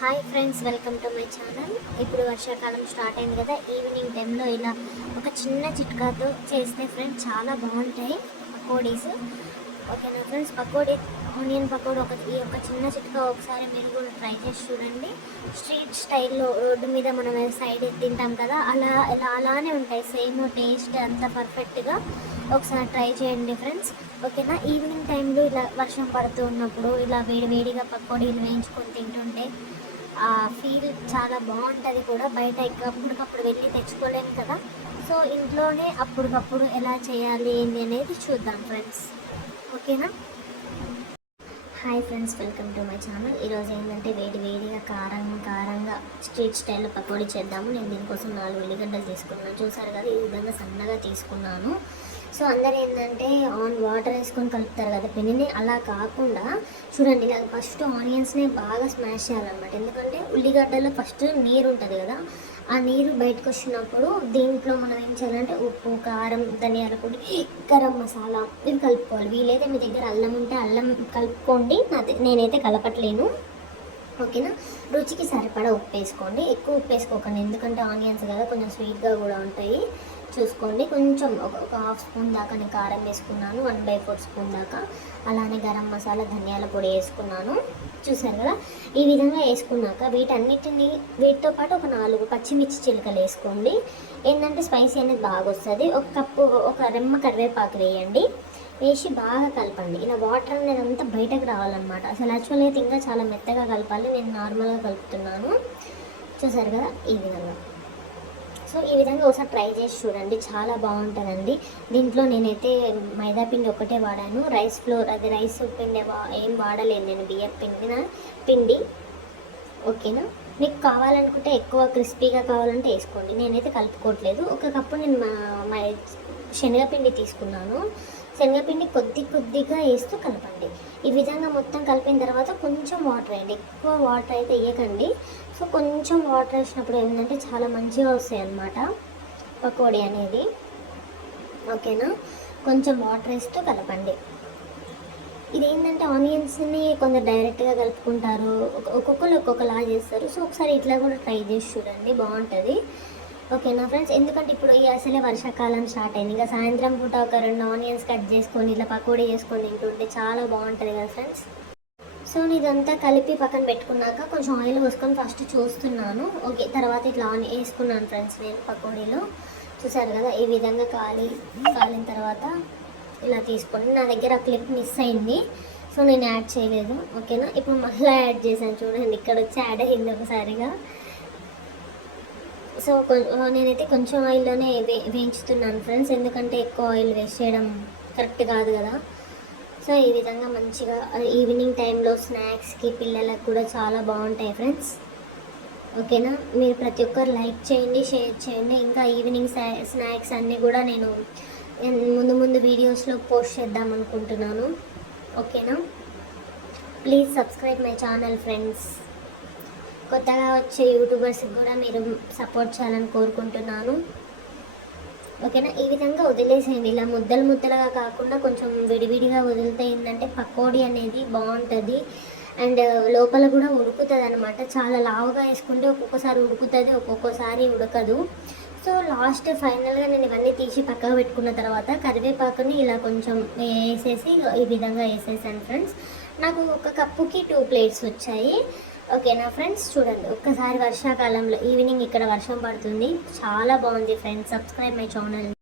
Hi friends welcome to my channel ఇప్పుడు వర్షాకాలం start అయింది కదా ఈవినింగ్ టైంలో ఇలా ఒక చిన్న చిట్కాతో చేస్తే ఫ్రెండ్స్ చాలా బాగుంటాయి పకోడీస్. ఓకేనా ఫ్రెండ్స్ పకోడీ ఆనియన్ పకోడీ ఒక ఈ ఒక చిన్న చిట్కా ఒకసారి మీరు కూడా ట్రై చేసి చూడండి. స్ట్రీట్ స్టైల్లో రోడ్డు మీద మనం సైడ్ తింటాం కదా అలా ఇలా అలానే ఉంటాయి. సేమ్ టేస్ట్ అంత పర్ఫెక్ట్గా ఒకసారి ట్రై చేయండి ఫ్రెండ్స్ ఓకేనా? ఈవినింగ్ టైంలో ఇలా వర్షం పడుతూ ఉన్నప్పుడు ఇలా వేడి వేడిగా పకోడీలు వేయించుకొని తింటుంటే ఆ ఫీల్ చాలా బాగుంటుంది కూడా. బయట అప్పటికప్పుడు వెళ్ళి తెచ్చుకోలేము కదా. సో ఇంట్లోనే అప్పటికప్పుడు ఎలా చేయాలి ఏంటి అనేది చూద్దాం ఫ్రెండ్స్ ఓకేనా? Hi friends welcome to my channel ఈరోజు ఏంటంటే వేడి వేడిగా కారం కారంగా స్ట్రీట్ స్టైల్లో పకోడీ చేద్దాము. నేను దీనికోసం నాలుగు ఉల్లిగడ్డలు తీసుకున్నాను. చూసారు కదా ఈ విధంగా సన్నగా తీసుకున్నాను. సో అందరు ఏంటంటే ఆన్ వాటర్ వేసుకొని కలుపుతారు కదా పెనిని అలా కాకుండా చూడండి ఇలా ఫస్ట్ ఆనియన్స్ని బాగా స్మాష్ చేయాలన్నమాట. ఎందుకంటే ఉల్లిగడ్డలో ఫస్ట్ నీరు ఉంటుంది కదా ఆ నీరు బయటకు వచ్చినప్పుడు దీంట్లో మనం ఏం చేయాలంటే ఉప్పు కారం ధనియాల పొడి గరం మసాలా ఇవి కలుపుకోవాలి. వీలైతే మీ దగ్గర అల్లం ఉంటే అల్లం కలుపుకోండి నేనైతే కలపట్లేను. ఓకేనా? రుచికి సరిపడా ఉప్పు వేసుకోండి. ఎక్కువ ఉప్పు వేసుకోకండి ఎందుకంటే ఆనియన్స్ కదా కొంచెం స్వీట్గా కూడా ఉంటాయి. చూసుకోండి. కొంచెం ఒక హాఫ్ స్పూన్ దాకా నేను కారం వేసుకున్నాను. వన్ బై ఫోర్ స్పూన్ దాకా అలానే గరం మసాలా ధనియాల పొడి వేసుకున్నాను. చూసారు కదా? ఈ విధంగా వేసుకున్నాక వీటన్నిటిని వీటితో పాటు ఒక నాలుగు పచ్చిమిర్చి చిలుకలు వేసుకోండి. ఏంటంటే స్పైసీ అనేది బాగా వస్తుంది. ఒక కప్పు ఒక రెమ్మ కరివేపాకు వేయండి. వేసి బాగా కలపండి. ఇలా వాటర్ అనేది అంతా బయటకు రావాలన్నమాట. అసలు యాక్చువల్ అయితే ఇంకా చాలా మెత్తగా కలపాలి. నేను నార్మల్గా కలుపుతున్నాను. చూసారు కదా? ఈ విధంగా. సో ఈ విధంగా ఒకసారి ట్రై చేసి చూడండి. చాలా బాగుంటుందండి. దీంట్లో నేనైతే మైదా పిండి ఒకటే వాడాను. రైస్ ఫ్లోర్ అది రైస్ పిండి ఏం వాడలేదు నేను బియ్యం పిండిన పిండి. ఓకేనా? మీకు కావాలనుకుంటే ఎక్కువ క్రిస్పీగా కావాలంటే వేసుకోండి. నేనైతే కలుపుకోవట్లేదు. ఒక కప్పు నేను మా మా శనగపిండి తీసుకున్నాను. శనగపిండి కొద్ది కొద్దిగా వేస్తూ కలపండి. ఈ విధంగా మొత్తం కలిపిన తర్వాత కొంచెం వాటర్ వేయండి. ఎక్కువ వాటర్ అయితే వేయకండి. సో కొంచెం వాటర్ వేసినప్పుడు ఏంటంటే చాలా మంచిగా వస్తాయి అన్నమాట పకోడీ అనేది. ఓకేనా? కొంచెం వాటర్ వేస్తూ కలపండి. ఇది ఏంటంటే ఆనియన్స్ని కొందరు డైరెక్ట్గా కలుపుకుంటారు. ఒక్కొక్కరు ఒక్కొక్కలా చేస్తారు. సో ఒకసారి ఇట్లా కూడా ట్రై చేసి చూడండి. బాగుంటుంది. ఓకేనా ఫ్రెండ్స్ ఎందుకంటే ఇప్పుడు ఈ అసలే వర్షాకాలం స్టార్ట్ అయింది. ఇంకా సాయంత్రం పూట ఒక రెండు ఆనియన్స్ కట్ చేసుకొని ఇట్లా పకోడీ చేసుకొని తింటుంటే చాలా బాగుంటుంది కదా ఫ్రెండ్స్ సో నేను ఇదంతా కలిపి పక్కన పెట్టుకున్నాక కొంచెం ఆయిల్ పోసుకొని ఫస్ట్ చూస్తున్నాను. ఓకే తర్వాత ఇట్లా ఆన్ వేసుకున్నాను ఫ్రెండ్స్ నేను పకోడీలో. చూసారు కదా ఈ విధంగా కాలి కాలిన తర్వాత ఇలా తీసుకోండి నా దగ్గర ఆ క్లిప్ మిస్ అయింది. సో నేను యాడ్ చేయలేదు. ఓకేనా ఇప్పుడు మళ్ళీ యాడ్ చేశాను. చూడండి ఇక్కడ వచ్చి యాడ్ అయింది ఒకసారిగా. సో నేనైతే కొంచెం ఆయిల్లోనే వే వేయించుతున్నాను ఫ్రెండ్స్. ఎందుకంటే ఎక్కువ ఆయిల్ వేస్ట్ చేయడం కరెక్ట్ కాదు కదా. సో ఈ విధంగా మంచిగా ఈవినింగ్ టైంలో స్నాక్స్కి పిల్లలకు కూడా చాలా బాగుంటాయి ఫ్రెండ్స్. ఓకేనా? మీరు ప్రతి ఒక్కరు లైక్ చేయండి షేర్ చేయండి. ఇంకా ఈవినింగ్ స్నాక్స్ అన్నీ కూడా నేను ముందు ముందు వీడియోస్లో పోస్ట్ చేద్దాం అనుకుంటున్నాను. ఓకేనా? Please subscribe my channel friends. కొత్తగా వచ్చే యూట్యూబర్స్కి కూడా మీరు సపోర్ట్ చేయాలని కోరుకుంటున్నాను. ఓకేనా? ఈ విధంగా వదిలేసేయండి. ఇలా ముద్దలు ముద్దలుగా కాకుండా కొంచెం విడివిడిగా వదిలితే ఏంటంటే పకోడీ అనేది బాగుంటుంది. అండ్ లోపల కూడా ఉడుకుతుంది అనమాట చాలా లావుగా వేసుకుంటే ఒక్కొక్కసారి ఉడుకుతుంది ఒక్కొక్కసారి ఉడకదు. సో లాస్ట్ ఫైనల్గా నేను ఇవన్నీ తీసి పక్కకు పెట్టుకున్న తర్వాత కరివేపాకుని ఇలా కొంచెం వేసేసి ఈ విధంగా వేసేసాను ఫ్రెండ్స్. నాకు ఒక కప్పుకి టూ ప్లేట్స్ వచ్చాయి. ఓకేనా ఫ్రెండ్స్ చూడండి. ఒక్కసారి వర్షాకాలంలో ఈవినింగ్ ఇక్కడ వర్షం పడుతుంది. చాలా బాగుంది ఫ్రెండ్స్ సబ్స్క్రైబ్ మై ఛానల్